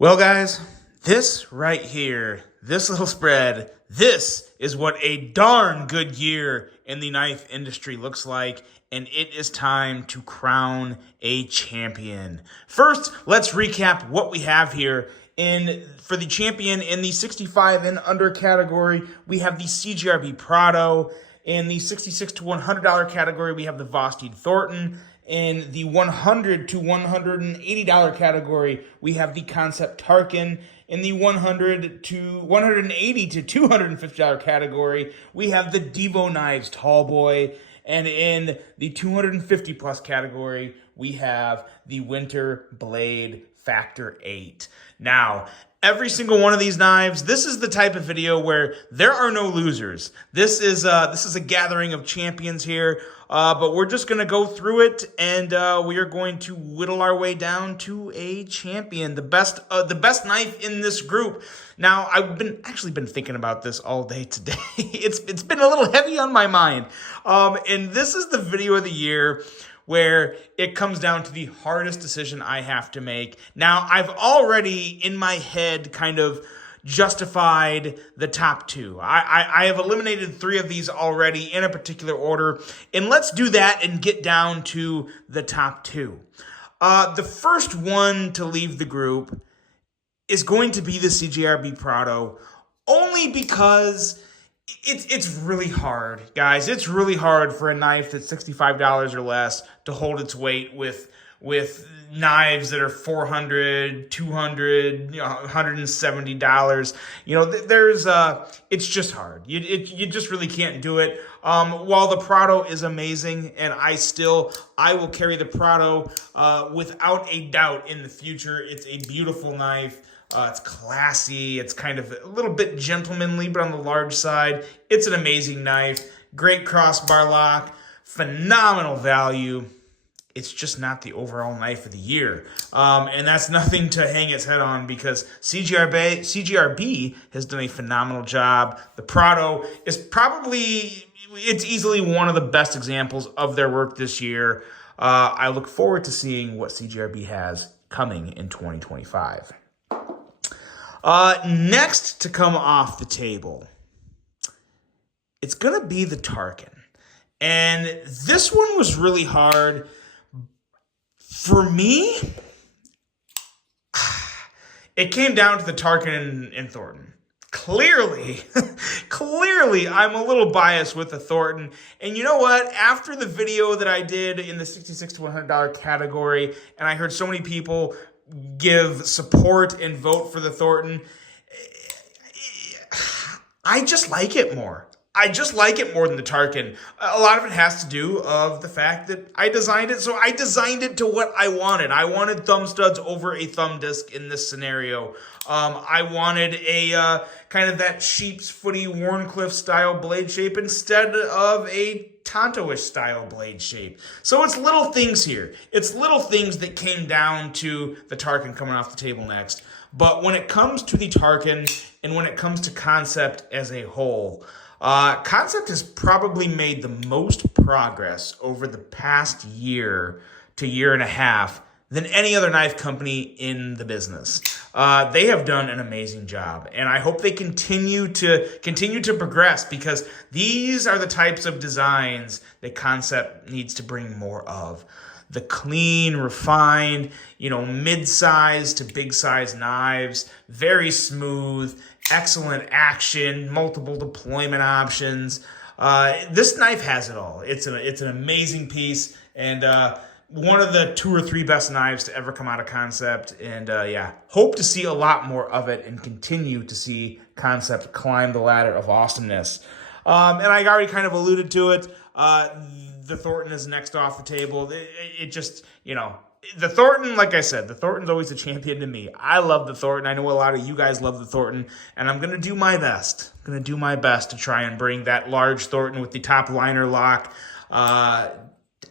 Well, guys, this right here, this little spread, this is what a darn good year in the knife industry looks like, and it is time to crown a champion. First, let's recap what we have here. For the champion in the 65 and under category, we have the CGRB Proto. In the $66 to $100 category, we have the Thorton. In the $100 to $180 category, we have the Concept Tarkin. In the $180 to $250 category, we have the Devo Knives Tallboy. And in the 250 plus category, we have the Winter Blade Factor 8. Now, every single one of these knives, this is the type of video where there are no losers. This is a gathering of champions here, but we're just going to go through it, and we are going to whittle our way down to a champion, the best knife in this group. Now, I've been thinking about this all day today. It's been a little heavy on my mind, and this is the video of the year where it comes down to the hardest decision I have to make. Now, I've already, in my head, kind of justified the top two. I have eliminated three of these already in a particular order, and let's do that and get down to the top two. The first one to leave the group is going to be the CGRB Proto, only because it's really hard, guys. It's really hard for a knife that's $65 or less to hold its weight with knives that are $400, $200, $170. It's just hard. You just really can't do it. While the Proto is amazing, and I will carry the Proto without a doubt in the future. It's a beautiful knife. It's classy. It's kind of a little bit gentlemanly, but on the large side. It's an amazing knife. Great crossbar lock. Phenomenal value. It's just not the overall knife of the year. And that's nothing to hang its head on, because CGRB has done a phenomenal job. The Proto is it's easily one of the best examples of their work this year. I look forward to seeing what CGRB has coming in 2025. Next to come off the table, it's going to be the Tarkin. And this one was really hard. For me, it came down to the Tarkin and Thorton. Clearly, I'm a little biased with the Thorton. And you know what? After the video that I did in the $66 to $100 category, and I heard so many people give support and vote for the Thorton, I just like it more. I just like it more than the Tarkin. A lot of it has to do of the fact that I designed it, so I designed it to what I wanted. I wanted thumb studs over a thumb disc in this scenario. I wanted a kind of that sheep's footy Warncliffe style blade shape instead of a Tonto-ish style blade shape. So it's little things here. It's little things that came down to the Tarkin coming off the table next. But when it comes to the Tarkin, and when it comes to Concept as a whole, Concept has probably made the most progress over the past year to year and a half than any other knife company in the business. They have done an amazing job, and I hope they continue to progress, because these are the types of designs that Concept needs to bring more of. The clean, refined, mid-size to big-size knives, very smooth, excellent action, multiple deployment options. This knife has it all. It's an amazing piece, and one of the 2 or 3 best knives to ever come out of Concept. And hope to see a lot more of it and continue to see Concept climb the ladder of awesomeness. And I already kind of alluded to it. The Thorton is next off the table. The Thorton, like I said, the Thorton's always a champion to me. I love the Thorton. I know a lot of you guys love the Thorton, and I'm going to do my best. I'm going to do my best to try and bring that large Thorton with the top liner lock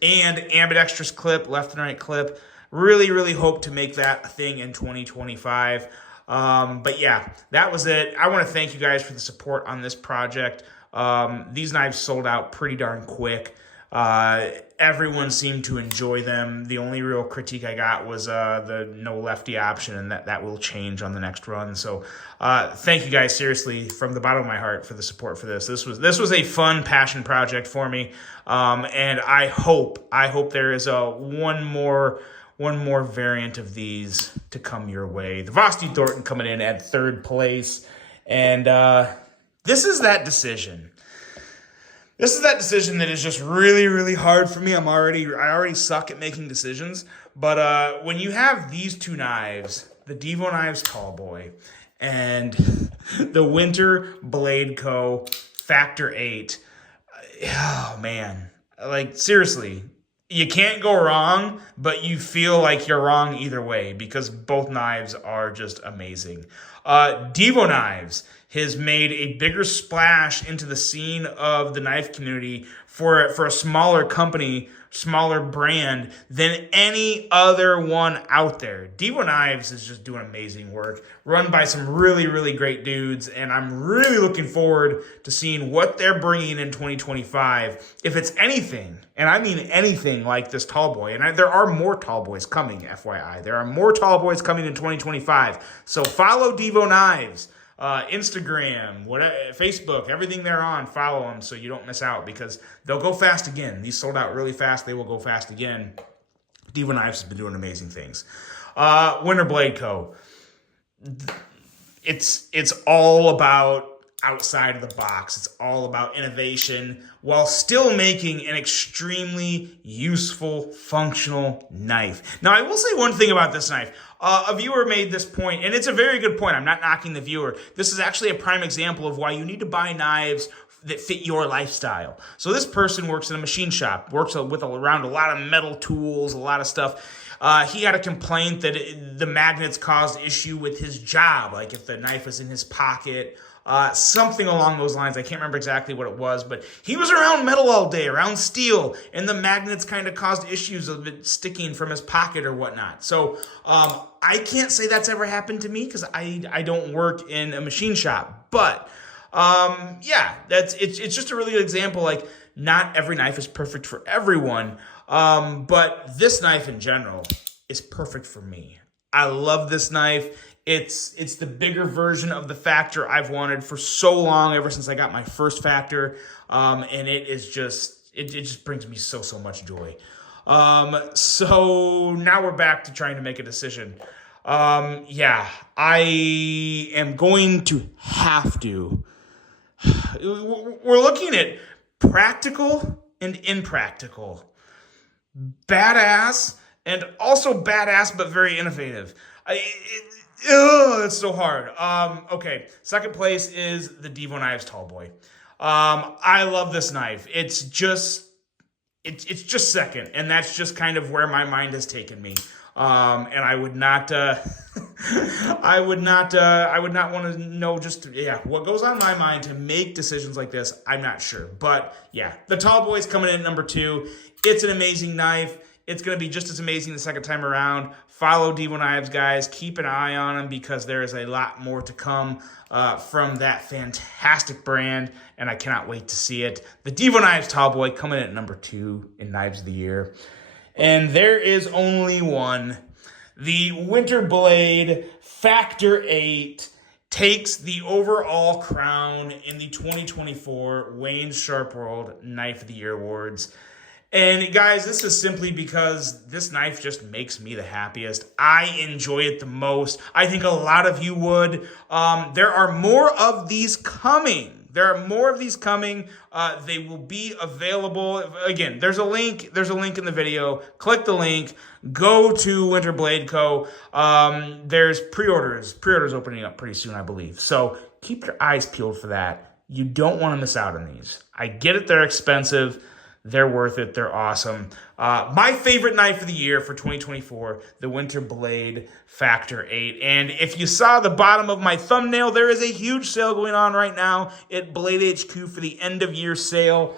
and ambidextrous clip, left and right clip. Really, really hope to make that a thing in 2025. But yeah, that was it. I want to thank you guys for the support on this project. These knives sold out pretty darn quick. Everyone seemed to enjoy them. The only real critique I got was the no lefty option, and that will change on the next run. So thank you guys, seriously, from the bottom of my heart, for the support for this. This was a fun passion project for me, and I hope there is one more variant of these to come your way. The Vosti Thorton coming in at third place, and this is that decision. This is that decision that is just really, really hard for me. I already suck at making decisions. But when you have these two knives, the Devo Knives Tallboy and the Winter Blade Co. Factor 8, oh man, like seriously, you can't go wrong, but you feel like you're wrong either way because both knives are just amazing. Devo Knives has made a bigger splash into the scene of the knife community for a smaller company, smaller brand than any other one out there. Devo Knives is just doing amazing work, run by some really, really great dudes, and I'm really looking forward to seeing what they're bringing in 2025. If it's anything, and I mean anything like this Tallboy, and there are more Tallboys coming, FYI. There are more Tallboys coming in 2025. So follow Devo Knives. Instagram, whatever, Facebook, everything they're on, follow them so you don't miss out because they'll go fast again. These sold out really fast. They will go fast again. Devo Knives has been doing amazing things. Winter Blade Co. It's all about outside of the box. It's all about innovation while still making an extremely useful, functional knife. Now, I will say one thing about this knife. A viewer made this point, and it's a very good point. I'm not knocking the viewer. This is actually a prime example of why you need to buy knives that fit your lifestyle. So this person works in a machine shop, works with around a lot of metal tools, a lot of stuff. He had a complaint that the magnets caused issue with his job, like if the knife was in his pocket, something along those lines. I can't remember exactly what it was, but he was around metal all day, around steel, and the magnets kind of caused issues of it sticking from his pocket or whatnot. So I can't say that's ever happened to me because I don't work in a machine shop. But yeah, it's just a really good example. Like, not every knife is perfect for everyone, but this knife in general is perfect for me. I love this knife. It's the bigger version of the Factor I've wanted for so long, ever since I got my first Factor, and it just brings me so much joy. So now we're back to trying to make a decision. Yeah, I am going to have to. We're looking at practical and impractical, badass and also badass but very innovative. It's so hard. Okay, second place is the Devo Knives Tallboy. I love this knife. It's just second, and that's just kind of where my mind has taken me. And I would not I would not want to know what goes on in my mind to make decisions like this. I'm not sure, but yeah, the Tallboy's coming in at number 2. It's an amazing knife. It's going to be just as amazing the second time around. Follow Devo Knives, guys. Keep an eye on them because there is a lot more to come from that fantastic brand, and I cannot wait to see it. The Devo Knives Tallboy coming in at number 2 in Knives of the Year. And there is only one. The Winter Blade Factor 8 takes the overall crown in the 2024 Wayne's Sharp World Knife of the Year Awards. And guys, this is simply because this knife just makes me the happiest. I enjoy it the most. I think a lot of you would. There are more of these coming. They will be available. Again, there's a link. There's a link in the video. Click the link. Go to Winter Blade Co. There's pre-orders. Pre-orders opening up pretty soon, I believe. So keep your eyes peeled for that. You don't want to miss out on these. I get it. They're expensive. They're worth it. They're awesome. My favorite knife of the year for 2024, the Winter Blade Factor 8. And if you saw the bottom of my thumbnail, there is a huge sale going on right now at Blade HQ for the end of year sale.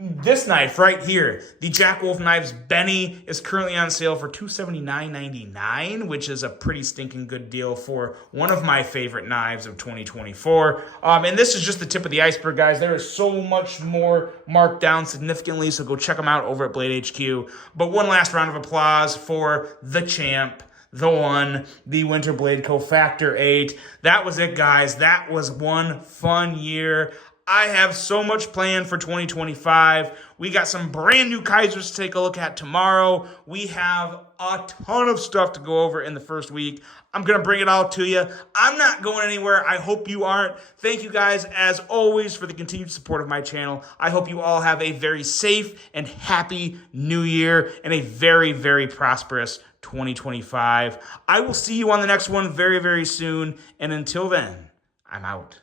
This knife right here, the Jack Wolf Knives Benny, is currently on sale for $279.99, which is a pretty stinking good deal for one of my favorite knives of 2024. And this is just the tip of the iceberg, guys. There is so much more marked down significantly, so go check them out over at Blade HQ. But one last round of applause for the champ, the one, the Winter Blade Co. Factor 8. That was it, guys. That was one fun year. I have so much planned for 2025. We got some brand new Kaisers to take a look at tomorrow. We have a ton of stuff to go over in the first week. I'm going to bring it all to you. I'm not going anywhere. I hope you aren't. Thank you guys, as always, for the continued support of my channel. I hope you all have a very safe and happy new year and a very, very prosperous 2025. I will see you on the next one very, very soon. And until then, I'm out.